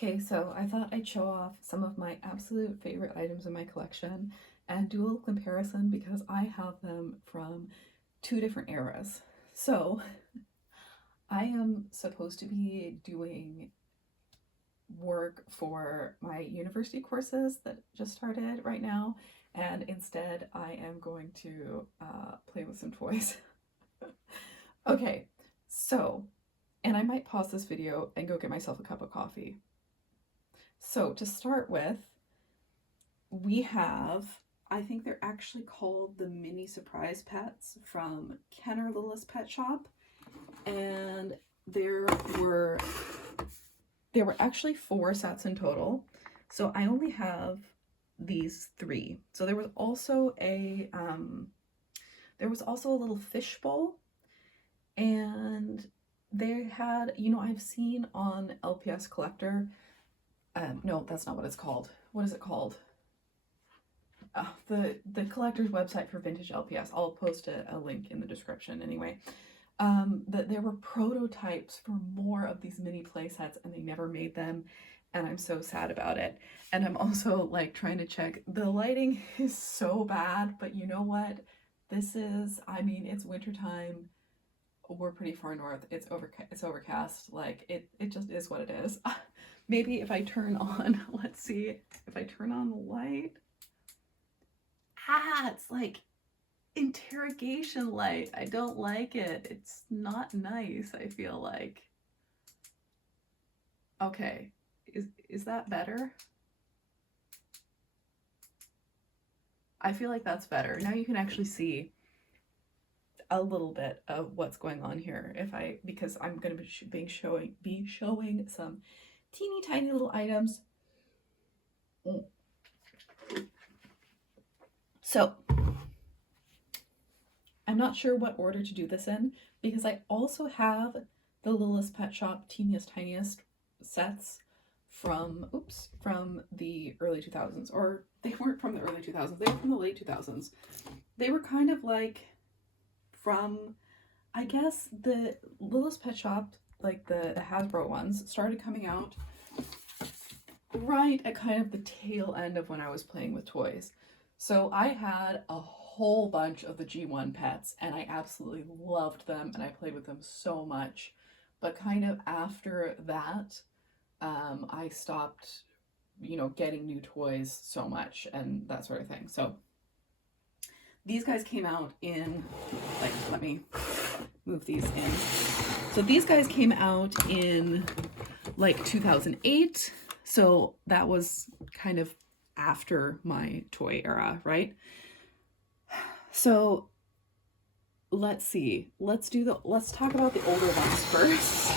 Okay, so I thought I'd show off some of my absolute favorite items in my collection and do a little comparison because I have them from two different eras. So I am supposed to be doing work for my university courses that just started right now, and instead I am going to play with some toys. Okay, so, and I might pause this video and go get myself a cup of coffee. So to start with, we have, I think they're actually called the mini surprise pets from Kenner Littlest Pet Shop, and there were actually 4 sets in total, so I only have these 3. So there was also a little fish bowl, and they had, I've seen on LPS Collector, no, that's not what it's called. What is it called? The collector's website for vintage LPS. I'll post a link in the description anyway. That there were prototypes for more of these mini play sets and they never made them, and I'm so sad about it. And I'm also like trying to check, the lighting is so bad, but you know what? This is, I mean, it's wintertime. We're pretty far north. It's overcast. Like it just is what it is. Maybe if I turn on, let's see, if I turn on the light. It's like interrogation light. I don't like it. It's not nice, I feel like. Okay, is that better? I feel like that's better. Now you can actually see a little bit of what's going on here because I'm going to be showing some teeny tiny little items. So I'm not sure what order to do this in because I also have the Littlest Pet Shop Teeniest Tiniest sets from the early 2000s, or they weren't from the early 2000s, they were from the late 2000s. They were kind of like from, I guess, the Littlest Pet Shop, like the Hasbro ones, started coming out right at kind of the tail end of when I was playing with toys. So I had a whole bunch of the G1 pets and I absolutely loved them and I played with them so much. But kind of after that, I stopped, getting new toys so much and that sort of thing. So these guys came out in, like, let me move these in. So these guys came out in like 2008. So that was kind of after my toy era, right? So let's see. Let's talk about the older ones first.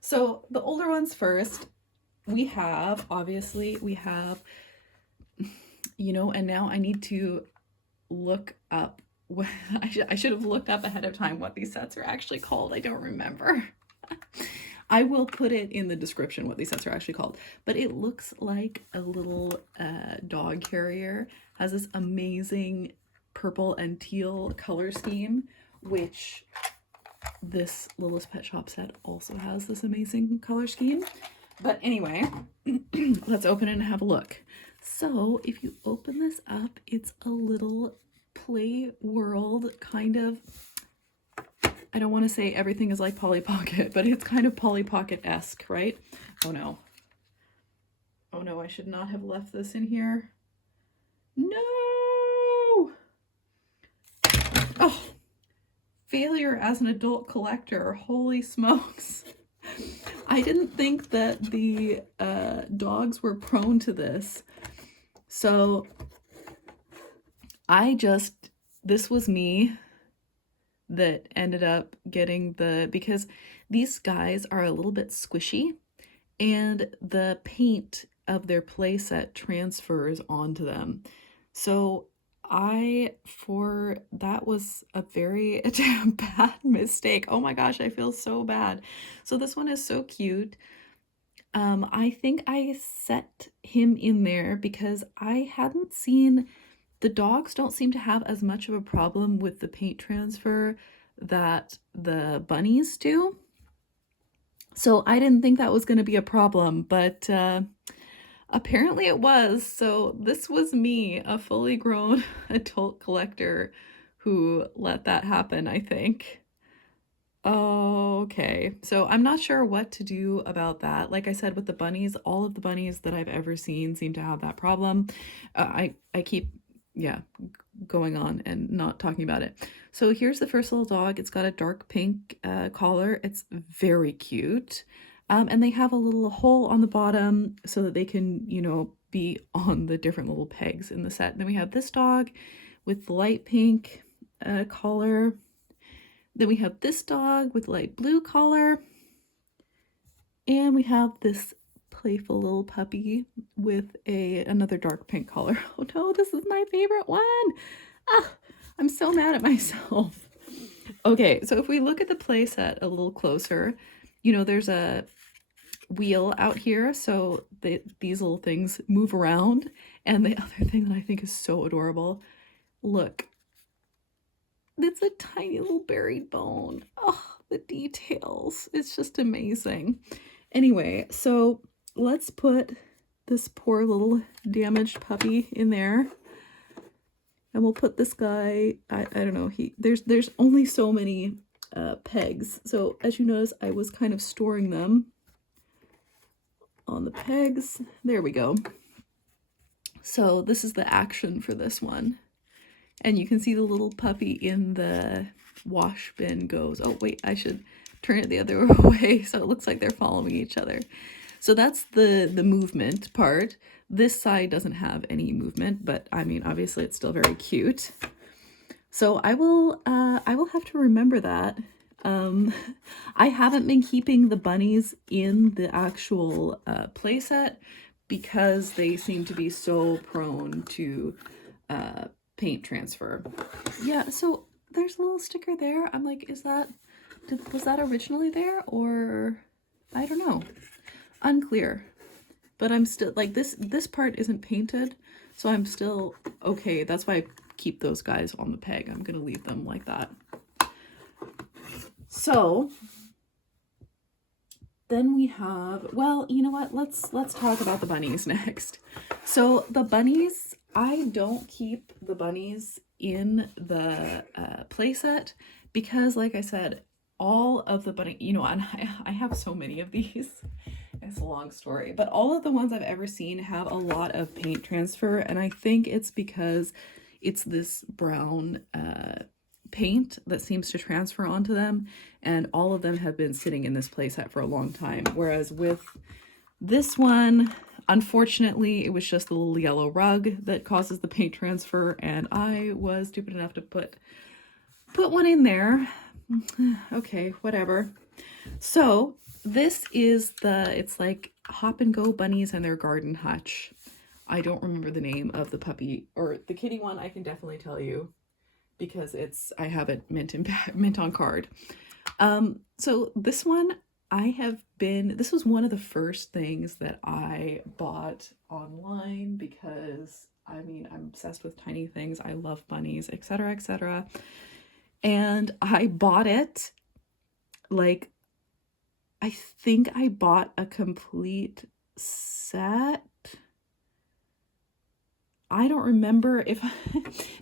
So the older ones first, we have, and now I need to look up, I should have looked up ahead of time what these sets are actually called. I don't remember. I will put it in the description what these sets are actually called, but it looks like a little dog carrier. Has this amazing purple and teal color scheme, which this Littlest Pet Shop set also has this amazing color scheme. But anyway, let's open it and have a look. So if you open this up, it's a little play world kind of, I don't want to say everything is like Polly Pocket, but it's kind of Polly Pocket-esque, right? Oh no. Oh no, I should not have left this in here. No! Oh, failure as an adult collector. Holy smokes. I didn't think that the dogs were prone to this. So this was me that ended up getting because these guys are a little bit squishy and the paint of their playset transfers onto them. So that was a very bad mistake. Oh my gosh, I feel so bad. So this one is so cute. I think I set him in there because I hadn't seen, the dogs don't seem to have as much of a problem with the paint transfer that the bunnies do. So I didn't think that was going to be a problem, but apparently it was. So this was me, a fully grown adult collector, who let that happen, I think. Okay, so I'm not sure what to do about that. Like I said, with the bunnies, all of the bunnies that I've ever seen seem to have that problem. I keep, yeah, going on and not talking about it. So here's the first little dog. It's got a dark pink collar. It's very cute. And they have a little hole on the bottom so that they can, you know, be on the different little pegs in the set. And then we have this dog with the light pink collar. Then we have this dog with light blue collar. And we have this playful little puppy with another dark pink collar. Oh no, this is my favorite one. Ah, I'm so mad at myself. Okay, so if we look at the play set a little closer, you know, there's a wheel out here, so these little things move around. And the other thing that I think is so adorable, look, it's a tiny little buried bone. Oh, the details. It's just amazing. Anyway, so let's put this poor little damaged puppy in there. And we'll put this guy, I don't know, there's only so many pegs. So as you notice, I was kind of storing them on the pegs. There we go. So this is the action for this one. And you can see the little puppy in the wash bin goes, oh wait, I should turn it the other way so it looks like they're following each other. So that's the movement part. This side doesn't have any movement, but I mean, obviously it's still very cute. So I will have to remember that. I haven't been keeping the bunnies in the actual playset because they seem to be so prone to paint transfer. Yeah, so there's a little sticker there. I'm like, was that originally there, or I don't know. Unclear. But I'm still like, this part isn't painted, so I'm still okay. That's why I keep those guys on the peg. I'm gonna leave them like that. So then we have, well, you know what? Let's talk about the bunnies next. So the bunnies, I don't keep the bunnies in the playset because, like I said, all of the bunny, you know, and I have so many of these. It's a long story, but all of the ones I've ever seen have a lot of paint transfer, and I think it's because it's this brown paint that seems to transfer onto them, and all of them have been sitting in this playset for a long time. Whereas with this one, unfortunately, it was just the little yellow rug that causes the paint transfer, and I was stupid enough to put one in there. Okay, whatever. So this is it's like Hop and Go Bunnies and Their Garden Hutch. I don't remember the name of the puppy, or the kitty one I can definitely tell you because I have it mint on card. So this one this was one of the first things that I bought online because I mean, I'm obsessed with tiny things. I love bunnies, etc., etc. And I bought it, like, I think I bought a complete set. I don't remember if,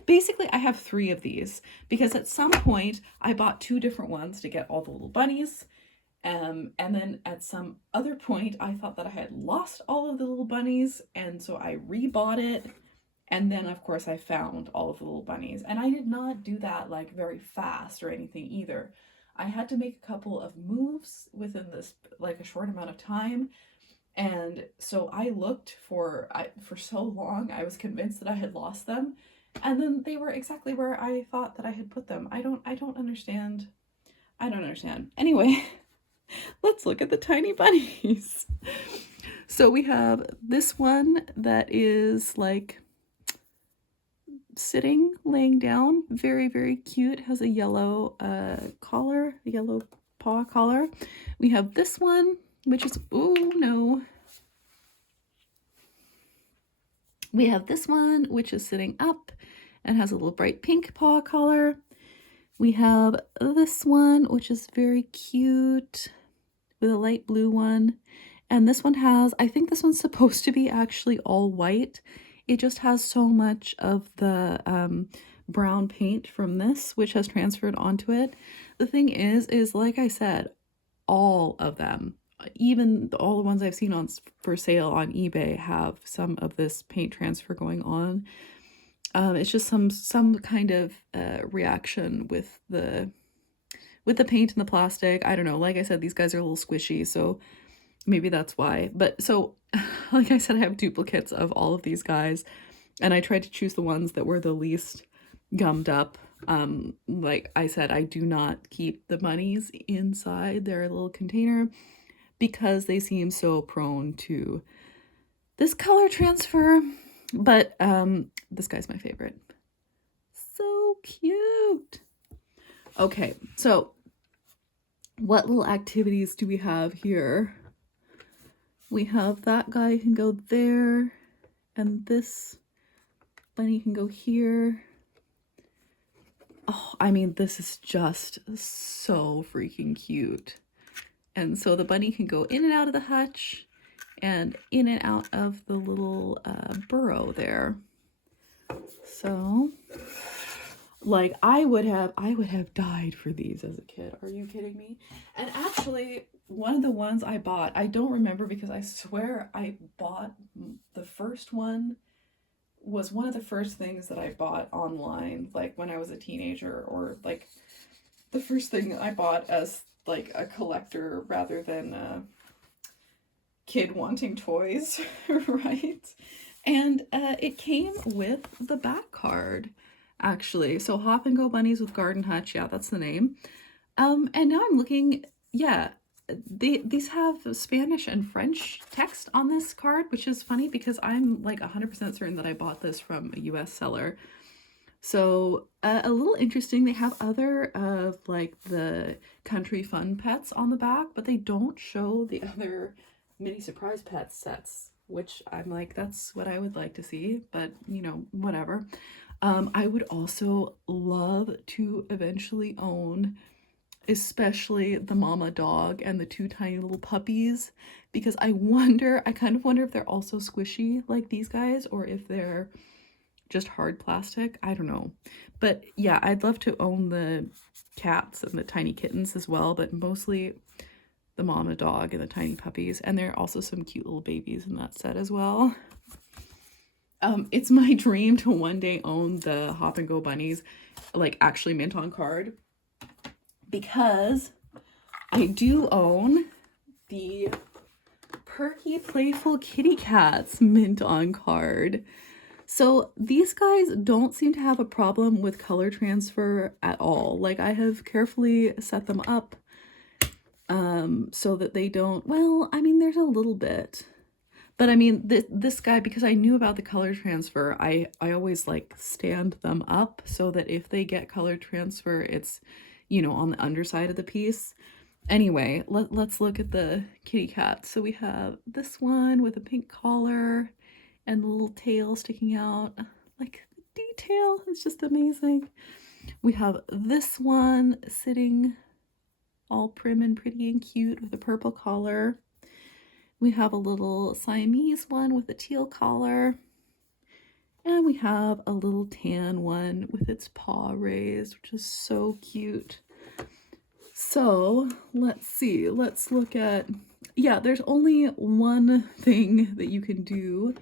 basically I have 3 of these because at some point I bought 2 different ones to get all the little bunnies. And then at some other point I thought that I had lost all of the little bunnies, and so I rebought it. And then of course I found all of the little bunnies, and I did not do that like very fast or anything either. I had to make a couple of moves within this, like, a short amount of time. And so I looked for so long, I was convinced that I had lost them. And then they were exactly where I thought that I had put them. I don't understand. I don't understand. Anyway, let's look at the tiny bunnies. So we have this one that is like sitting, laying down, very, very cute, has a yellow collar, a yellow paw collar. We have this one, which is, oh no. We have this one, which is sitting up and has a little bright pink paw collar. We have this one, which is very cute. with a light blue one. And this one has, I think this one's supposed to be actually all white. It just has so much of the brown paint from this, which has transferred onto it. The thing is like I said, all of them, even all the ones I've seen on for sale on eBay, have some of this paint transfer going on. It's just some kind of reaction with the paint and the plastic. I don't know. Like I said, these guys are a little squishy, so maybe that's why. But so, like I said, I have duplicates of all of these guys, and I tried to choose the ones that were the least gummed up. Like I said, I do not keep the bunnies inside their little container because they seem so prone to this color transfer. But this guy's my favorite. So cute. Okay, so what little activities do we have here? We have that guy can go there, and this bunny can go here. Oh, I mean, this is just so freaking cute. And so the bunny can go in and out of the hutch and in and out of the little burrow there. So, like, I would have died for these as a kid. Are you kidding me? And actually, one of the ones I bought, I don't remember because I swear I bought the first one, was one of the first things that I bought online, like when I was a teenager, or like the first thing I bought as like a collector rather than a kid wanting toys, right? And it came with the back card, actually. So Hop and Go Bunnies with Garden Hutch, yeah, that's the name. And now I'm looking, yeah, these have Spanish and French text on this card, which is funny because I'm like 100% certain that I bought this from a US seller. So a little interesting. They have other of like the Country Fun Pets on the back, but they don't show the other mini surprise pets sets, which I'm like, that's what I would like to see, but you know, whatever. I would also love to eventually own especially the mama dog and the two tiny little puppies, because I kind of wonder if they're also squishy like these guys or if they're just hard plastic. I don't know. But yeah, I'd love to own the cats and the tiny kittens as well, but mostly the mama dog and the tiny puppies. And there are also some cute little babies in that set as well. It's my dream to one day own the Hop and Go bunnies, like actually mint on card, because I do own the Perky Playful Kitty Cats mint on card. So these guys don't seem to have a problem with color transfer at all. Like, I have carefully set them up so that they don't, well, I mean, there's a little bit. But I mean, this guy, because I knew about the color transfer, I always like stand them up so that if they get color transfer, it's, you know, on the underside of the piece. Anyway, let's look at the kitty cats. So we have this one with a pink collar and the little tail sticking out. Like, the detail is just amazing. We have this one sitting all prim and pretty and cute with a purple collar. We have a little Siamese one with a teal collar. And we have a little tan one with its paw raised, which is so cute. So let's see, let's look at, yeah, there's only one thing that you can do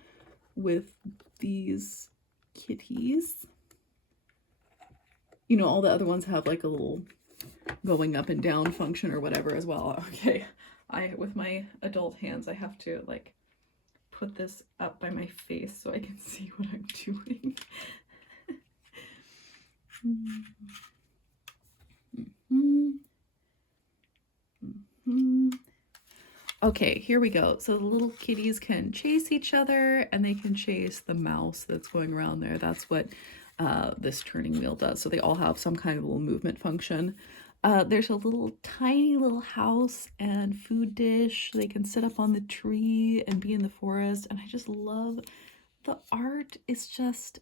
with these kitties. You know, all the other ones have like a little going up and down function or whatever as well. Okay, with my adult hands, I have to like put this up by my face so I can see what I'm doing. Okay, here we go. So the little kitties can chase each other and they can chase the mouse that's going around there. That's what this turning wheel does. So they all have some kind of little movement function. There's a little tiny little house and food dish. They can sit up on the tree and be in the forest. And I just love the art. It's just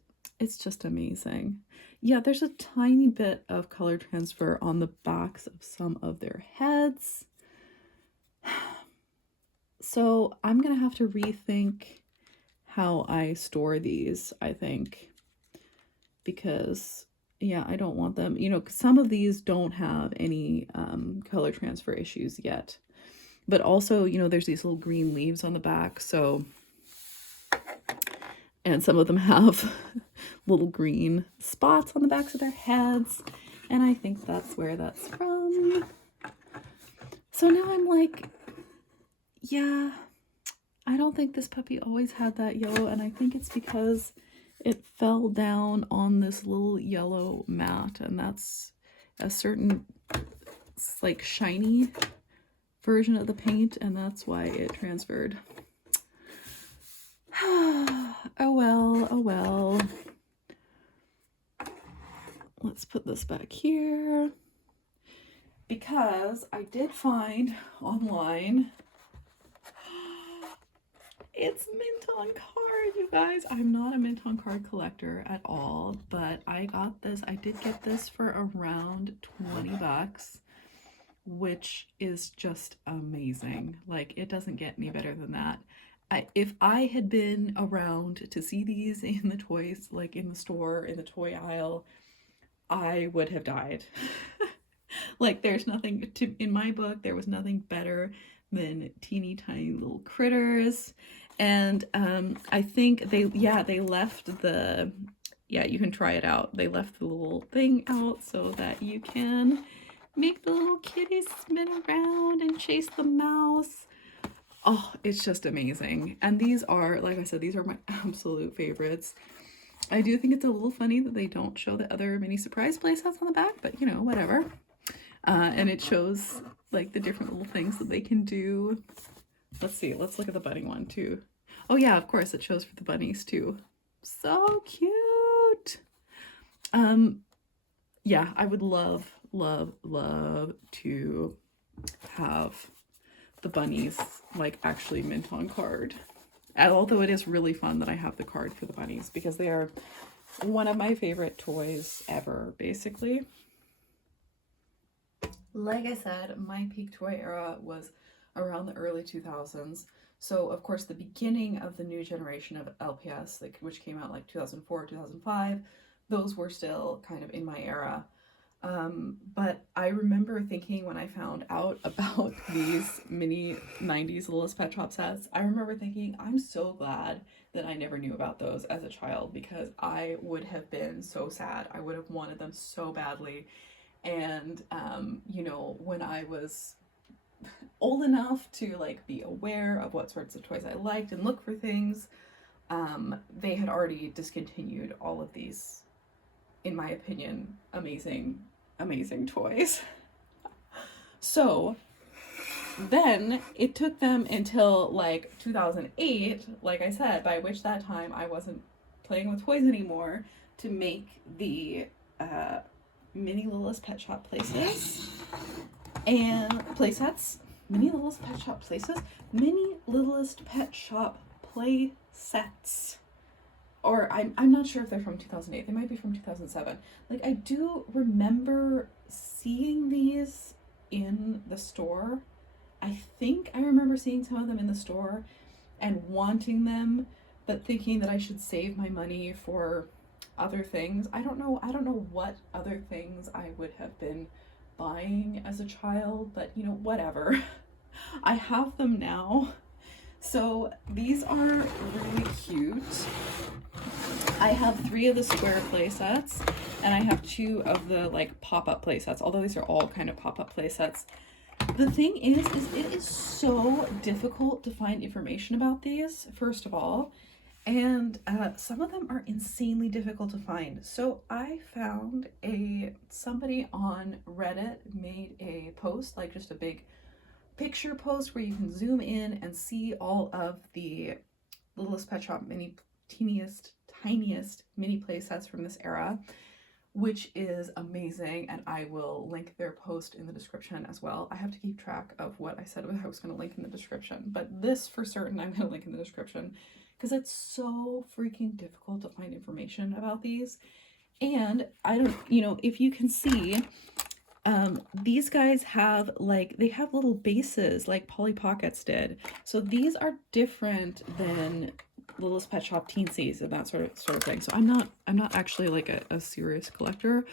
amazing. Yeah, there's a tiny bit of color transfer on the backs of some of their heads. So I'm gonna have to rethink how I store these, I think, because yeah, I don't want them, you know, some of these don't have any color transfer issues yet, but also, you know, there's these little green leaves on the back, so, and some of them have little green spots on the backs of their heads, and I think that's where that's from. So now I'm like, yeah, I don't think this puppy always had that yellow, and I think it's because it fell down on this little yellow mat, and that's a certain like shiny version of the paint, and that's why it transferred. Oh well, oh well. Let's put this back here, because I did find online, it's mint on card, you guys. I'm not a mint on card collector at all, but I got this. I did get this for around 20 bucks, which is just amazing. Like, it doesn't get any better than that. If I had been around to see these in the toys, like in the store, in the toy aisle, I would have died. Like, there's nothing to, in my book, there was nothing better than teeny tiny little critters. And I think they left the, yeah, you can try it out. They left the little thing out so that you can make the little kitties spin around and chase the mouse. Oh, it's just amazing. And these are, like I said, these are my absolute favorites. I do think it's a little funny that they don't show the other mini surprise playsets on the back, but you know, whatever. And it shows like the different little things that they can do. Let's see, let's look at the bunny one too. Oh yeah, of course it shows for the bunnies too. So cute. Yeah, I would love to have the bunnies like actually mint on card. Although it is really fun that I have the card for the bunnies, because they are one of my favorite toys ever, basically. Like I said, my peak toy era was around the early 2000s. So of course the beginning of the new generation of LPS, like, which came out like 2004, 2005, those were still kind of in my era. But I remember thinking, when I found out about these mini 90s Littlest Pet Shop sets, I remember thinking, I'm so glad that I never knew about those as a child, because I would have been so sad. I would have wanted them so badly. And, you know, when I was old enough to like be aware of what sorts of toys I liked and look for things, they had already discontinued all of these, in my opinion, amazing toys. So then it took them until like 2008, like I said, by which that time I wasn't playing with toys anymore, to make the mini Littlest Pet Shop playsets and playsets. Mini Littlest Pet Shop playsets? Mini Littlest Pet Shop playsets. Or I'm not sure if they're from 2008. They might be from 2007. Like, I do remember seeing these in the store. I think I remember seeing some of them in the store and wanting them, but thinking that I should save my money for other things. I don't know what other things I would have been buying as a child, but you know, whatever. I have them now. So these are really cute. I have 3 of the square play sets, and I have 2 of the like pop-up play sets, although these are all kind of pop-up play sets. The thing is it is so difficult to find information about these, first of all, and some of them are insanely difficult to find. So I found somebody on Reddit made a post, like just a big picture post where you can zoom in and see all of the Littlest Pet Shop Teeniest Tiniest mini play sets from this era, which is amazing, and I will link their post in the description as well. I have to keep track of what I said I was going to link in the description, but this for certain I'm going to link in the description, because it's so freaking difficult to find information about these. And I don't, you know, if you can see, These guys have like, they have little bases like Polly Pockets did. So these are different than Littlest Pet Shop Teensies and that sort of thing. So I'm not actually like a serious collector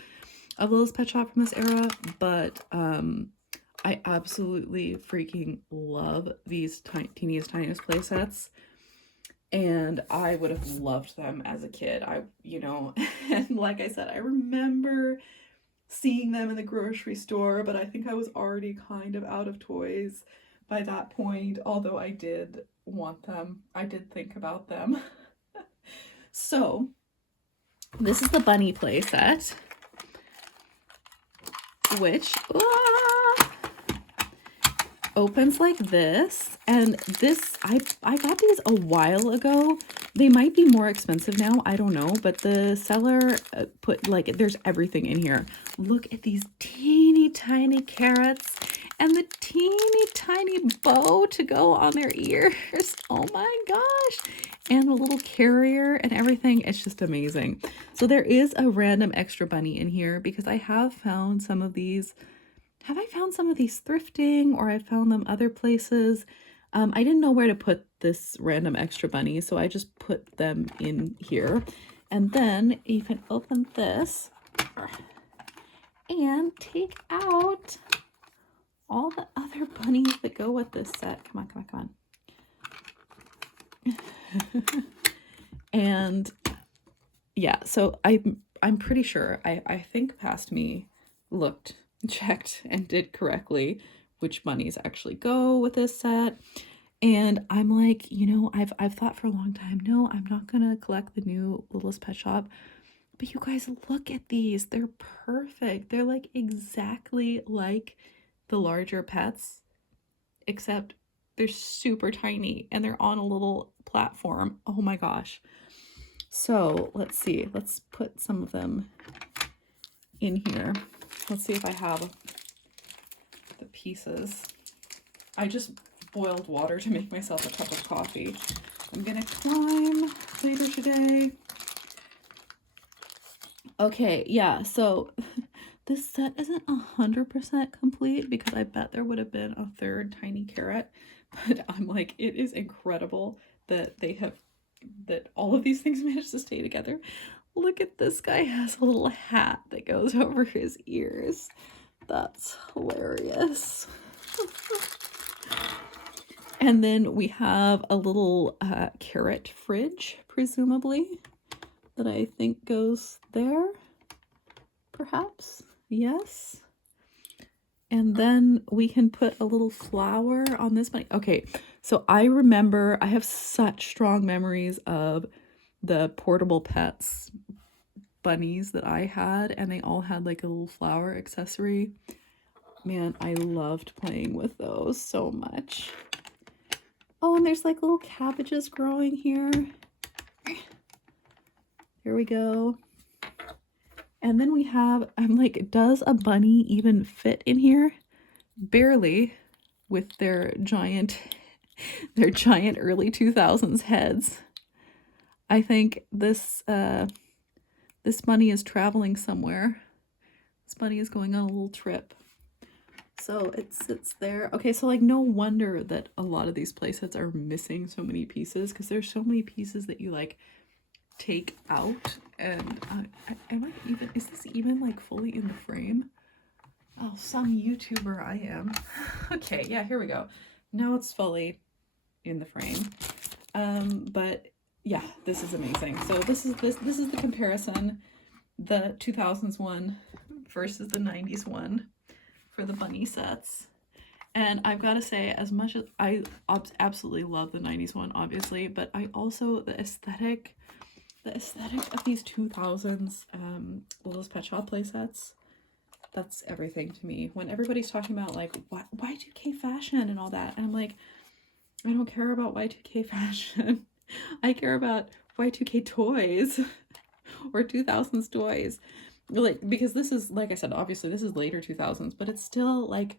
of Littlest Pet Shop from this era, but I absolutely freaking love these Teeniest Tiniest playsets. And I would have loved them as a kid. And like I said, I remember seeing them in the grocery store, but I think I was already kind of out of toys by that point, although I did want them. I did think about them. So, this is the bunny playset, which opens like this. And this, I got these a while ago. They might be more expensive now, I don't know, but the seller put like, there's everything in here. Look at these teeny tiny carrots and the teeny tiny bow to go on their ears. Oh my gosh. And the little carrier and everything. It's just amazing. So there is a random extra bunny in here because I have found some of these. Have I found some of these thrifting, or I found them other places? I didn't know where to put this random extra bunny, so I just put them in here. And then you can open this and take out all the other bunnies that go with this set. Come on, come on, come on. And yeah, so I'm pretty sure, I think Past Me looked, checked, and did correctly which bunnies actually go with this set. And I'm like, I've thought for a long time, no, I'm not gonna collect the new Littlest Pet Shop. But you guys, look at these. They're perfect. They're like exactly like the larger pets, except they're super tiny and they're on a little platform. Oh my gosh. So let's see. Let's put some of them in here. Let's see if I have the pieces. I just boiled water to make myself a cup of coffee. I'm gonna climb later today. Okay, yeah, so this set isn't 100% complete because I bet there would have been a third tiny carrot, but I'm like, it is incredible that that all of these things managed to stay together. Look at this guy has a little hat that goes over his ears. That's hilarious. And then we have a little carrot fridge, presumably, that I think goes there, perhaps. Yes. And then we can put a little flower on this bunny. Okay, so I remember, I have such strong memories of the Portable Pets bunnies that I had, and they all had like a little flower accessory. Man, I loved playing with those so much. Oh, and there's like little cabbages growing here. Here we go. And then we have, I'm like, does a bunny even fit in here? Barely, with their giant early 2000s heads. I think this this bunny is traveling somewhere. This bunny is going on a little trip. So it sits there. Okay, so like no wonder that a lot of these playsets are missing so many pieces, because there's so many pieces that you like take out. And is this even like fully in the frame? Oh, some YouTuber I am. Okay, yeah, here we go. Now it's fully in the frame. But yeah, this is amazing. So this is the comparison, the 2000s one versus the 90s one for the bunny sets. And I've got to say, as much as I absolutely love the 90s one, obviously, but I also, the aesthetic of these 2000s Littlest Pet Shop playsets, that's everything to me. When everybody's talking about like Y2K fashion and all that, and I'm like, I don't care about Y2K fashion. I care about Y2K toys or 2000s toys. Like, because this is, like I said, obviously this is later 2000s, but it's still like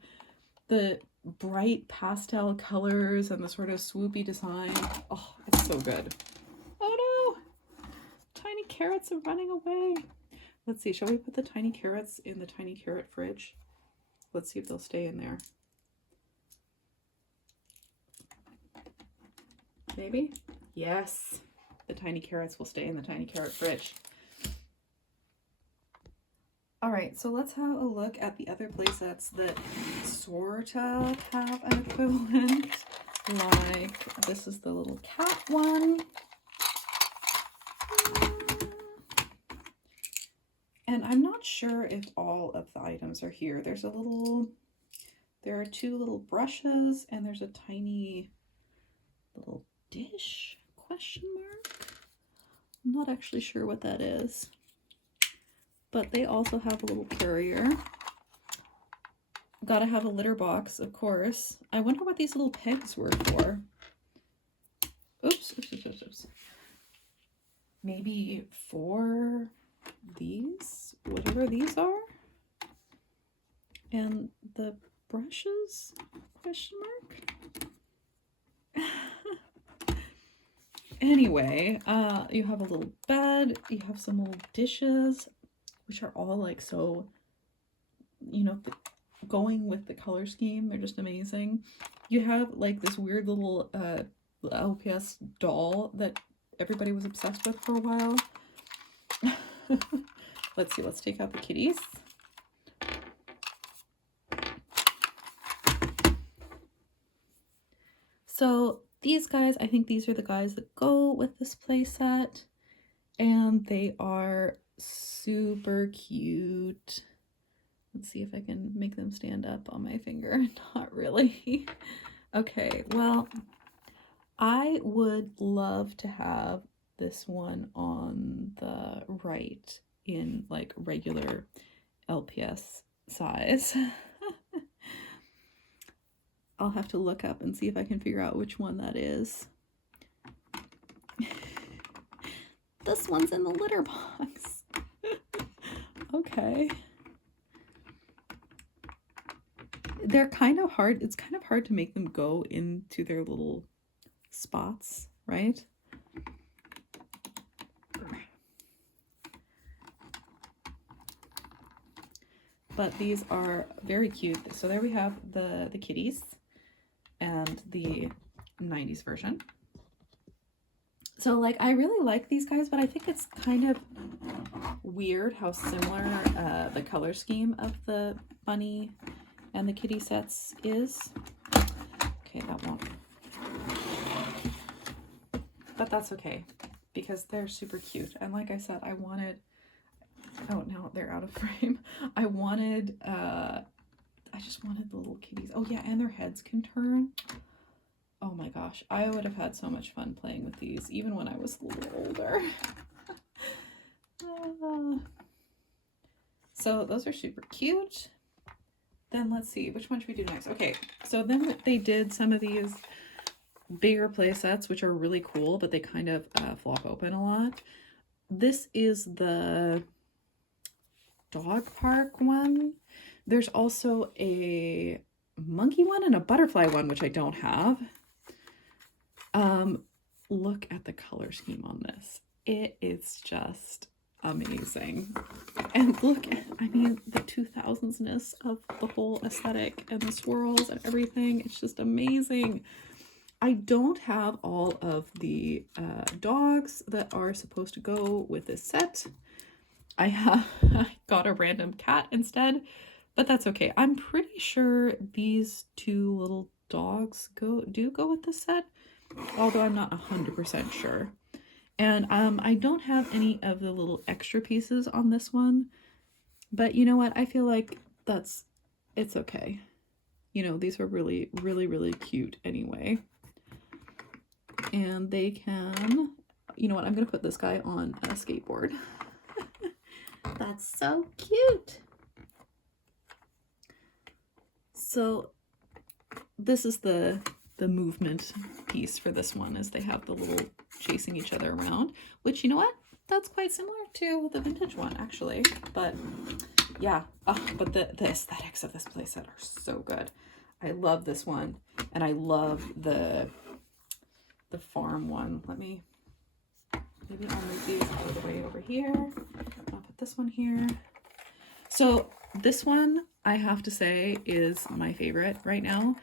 the bright pastel colors and the sort of swoopy design. Oh, it's so good. Oh no! Tiny carrots are running away. Let's see, shall we put the tiny carrots in the tiny carrot fridge? Let's see if they'll stay in there. Maybe? Yes. The tiny carrots will stay in the tiny carrot fridge. Alright, so let's have a look at the other playsets that sort of have an equivalent. Like, this is the little cat one. And I'm not sure if all of the items are here. There are 2 little brushes, and there's a tiny little dish, question mark? I'm not actually sure what that is. But they also have a little carrier. Gotta have a litter box, of course. I wonder what these little pegs were for. Oops, oops, oops, oops, oops. Maybe for these, whatever these are? And the brushes, question mark? Anyway, you have a little bed, you have some little dishes, which are all like so, you know, going with the color scheme. They're just amazing. You have like this weird little LPS doll that everybody was obsessed with for a while. Let's see, let's take out the kitties. So these guys, I think these are the guys that go with this play set, and they are super cute. Let's see if I can make them stand up on my finger. Not really. Okay, well, I would love to have this one on the right in like regular LPS size. I'll have to look up and see if I can figure out which one that is. This one's in the litter box. Okay. They're kind of hard. It's kind of hard to make them go into their little spots, right? But these are very cute. So there we have the kitties and the 90s version. So like, I really like these guys, but I think it's kind of weird how similar the color scheme of the bunny and the kitty sets is. Okay, that won't. But that's okay, because they're super cute. And like I said, I wanted, oh, now they're out of frame. I just wanted the little kitties. Oh yeah, and their heads can turn. Oh my gosh, I would have had so much fun playing with these, even when I was a little older. So those are super cute. Then let's see, which one should we do next? Okay, so then they did some of these bigger play sets, which are really cool, but they kind of flop open a lot. This is the dog park one. There's also a monkey one and a butterfly one, which I don't have. Look at the color scheme on this. It is just amazing. And look at, I mean, the 2000s-ness of the whole aesthetic and the swirls and everything. It's just amazing. I don't have all of the dogs that are supposed to go with this set. I got a random cat instead, but that's okay. I'm pretty sure these 2 little dogs do go with this set, although I'm not 100% sure. And I don't have any of the little extra pieces on this one, but you know what? I feel like it's okay. You know, these are really, really, really cute anyway. And they can, you know what? I'm going to put this guy on a skateboard. That's so cute. So this is the movement piece for this one, is they have the little chasing each other around, which, you know what? That's quite similar to the vintage one, actually. But yeah, but the aesthetics of this playset are so good. I love this one, and I love the farm one. Maybe I'll move these out of the way over here. I'll put this one here. So this one I have to say is my favorite right now.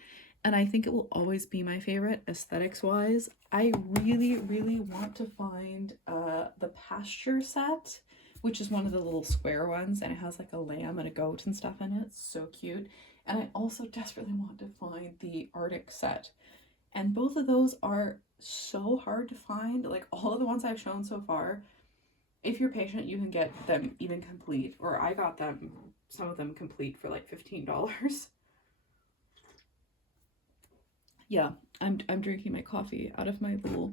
And I think it will always be my favorite aesthetics wise. I really, really want to find the pasture set, which is one of the little square ones, and it has like a lamb and a goat and stuff in it. It's so cute. And I also desperately want to find the Arctic set. And both of those are so hard to find. Like all of the ones I've shown so far, if you're patient, you can get them even complete. Or I got them, some of them complete for like $15. Yeah, I'm drinking my coffee out of my little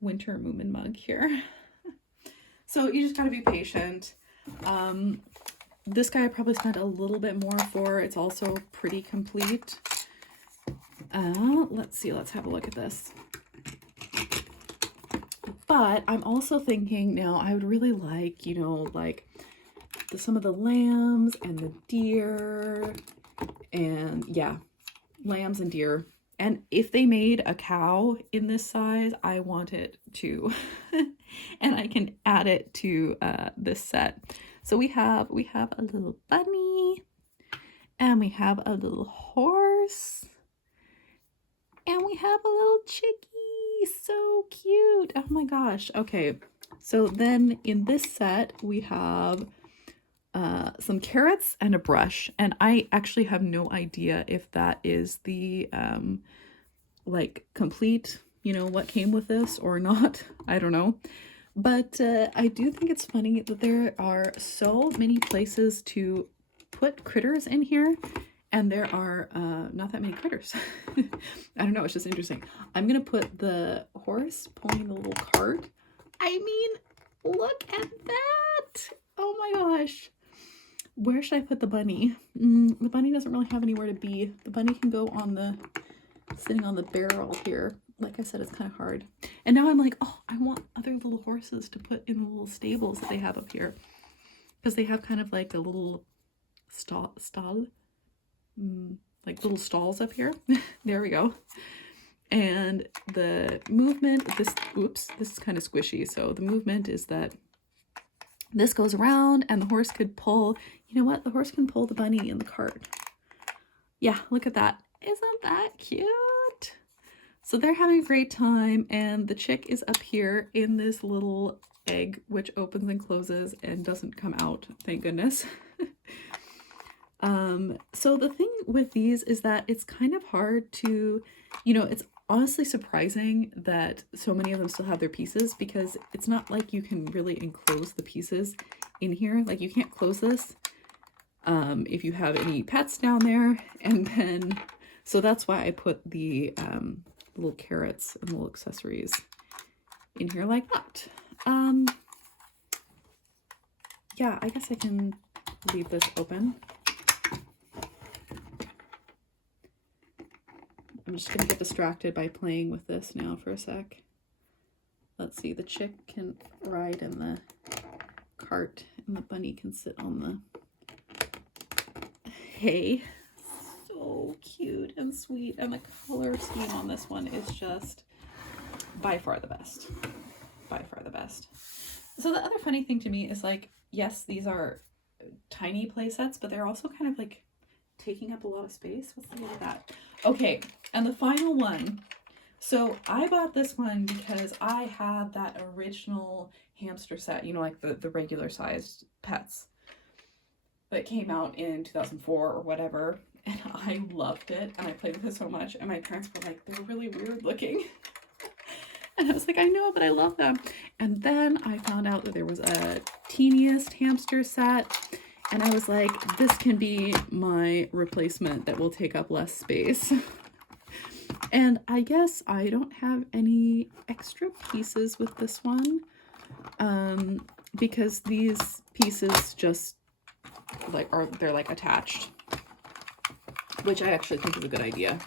winter Moomin mug here. So you just gotta be patient. This guy I probably spent a little bit more for. It's also pretty complete. Let's see, let's have a look at this. But I'm also thinking now I would really like, you know, like some of the lambs and the deer, and yeah, lambs and deer. And if they made a cow in this size, I want it too. And I can add it to this set. So we have a little bunny, and we have a little horse, and we have a little chickie. So cute. Oh my gosh. Okay. So then in this set, we have some carrots and a brush. And I actually have no idea if that is the like complete, you know, what came with this or not. I don't know. But I do think it's funny that there are so many places to put critters in here, and there are not that many critters. I don't know, it's just interesting. I'm gonna put the horse pulling the little cart. I mean, look at that. Oh my gosh. Where should I put the bunny? The bunny doesn't really have anywhere to be. The bunny can go on the, sitting on the barrel here. Like I said, it's kind of hard. And now I'm like, oh, I want other little horses to put in the little stables that they have up here. Because they have kind of like a little stall, like little stalls up here. There we go. And the movement, this is kind of squishy. So the movement is that this goes around and the horse could pull, you know what? The horse can pull the bunny in the cart. Yeah, look at that. Isn't that cute? So they're having a great time, and the chick is up here in this little egg, which opens and closes and doesn't come out, thank goodness. So the thing with these is that it's kind of hard to, you know, it's honestly surprising that so many of them still have their pieces, because it's not like you can really enclose the pieces in here. Like you can't close this if you have any pets down there. And then, so that's why I put the little carrots and little accessories in here like that. Yeah, I guess I can leave this open. I'm just gonna get distracted by playing with this now for a sec. Let's see, the chick can ride in the cart and the bunny can sit on the hay. So cute and sweet, and the color scheme on this one is just by far the best. By far the best. So the other funny thing to me is, like, yes, these are tiny play sets, but they're also kind of like taking up a lot of space. What's the name of that? Okay, and the final one. So I bought this one because I had that original hamster set, you know, like the regular sized pets that came out in 2004 or whatever. And I loved it, and I played with it so much, and my parents were like, they're really weird looking. And I was like, I know, but I love them. And then I found out that there was a Teeniest hamster set, and I was like, this can be my replacement that will take up less space. And I guess I don't have any extra pieces with this one, because these pieces just like they're like attached, which I actually think is a good idea.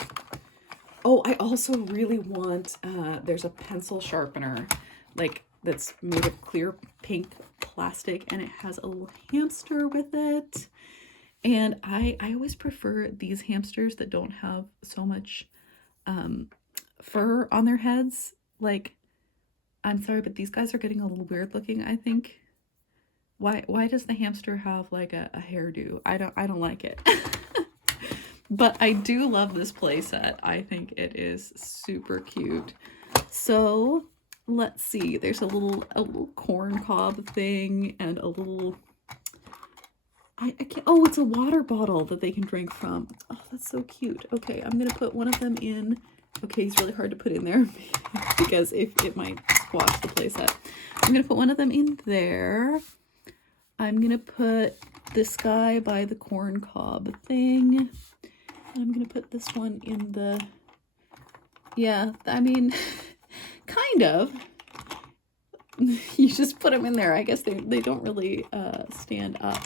Oh, I also really want, there's a pencil sharpener, like, that's made of clear pink plastic, and it has a little hamster with it. And I always prefer these hamsters that don't have so much fur on their heads. Like, I'm sorry, but these guys are getting a little weird looking, I think. Why does the hamster have like a hairdo? I don't like it. But I do love this playset. I think it is super cute. So let's see. There's a little corn cob thing and a little. I can't. Oh, it's a water bottle that they can drink from. Oh, that's so cute. Okay, I'm gonna put one of them in. Okay, he's really hard to put in there because it might squash the playset. I'm gonna put one of them in there. I'm gonna put this guy by the corn cob thing. I'm gonna put this one in the, yeah, I mean, kind of. You just put them in there. I guess they don't really stand up.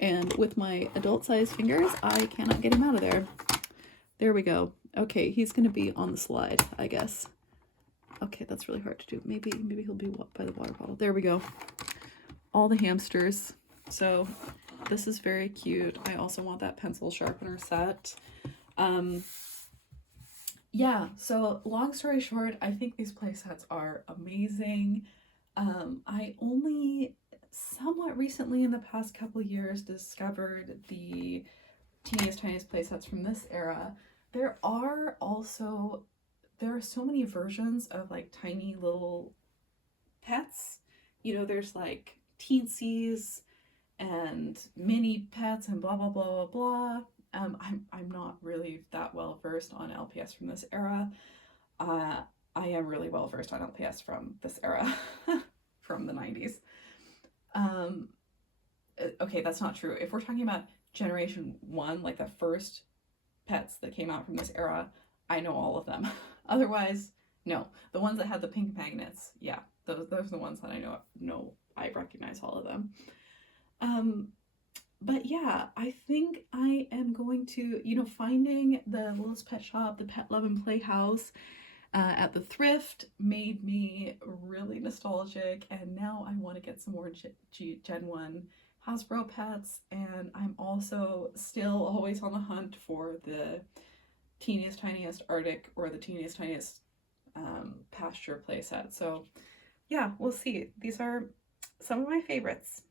And with my adult-sized fingers, I cannot get him out of there. There we go. Okay, he's gonna be on the slide, I guess. Okay, that's really hard to do. Maybe he'll be by the water bottle. There we go. All the hamsters. So this is very cute. I also want that pencil sharpener set. Yeah, so long story short, I think these play sets are amazing. I only somewhat recently in the past couple years discovered the Teeniest Tiniest play sets from this era. There are so many versions of like tiny little pets. You know, there's like teensies and mini pets and blah blah blah blah blah. I'm not really that well versed on LPS from this era. I am really well versed on LPS from this era, from the 90s. Okay, that's not true. If we're talking about Generation 1, like the first pets that came out from this era, I know all of them. Otherwise, no. The ones that had the pink magnets, yeah, those are the ones that I know. I recognize all of them. But yeah, I think I am going to, finding the Littlest Pet Shop, the Pet Love and Play House at the thrift made me really nostalgic, and now I want to get some more Gen 1 Hasbro pets, and I'm also still always on the hunt for the Teeniest Tiniest Arctic or the Teeniest Tiniest Pasture playset. So yeah, we'll see. These are some of my favorites.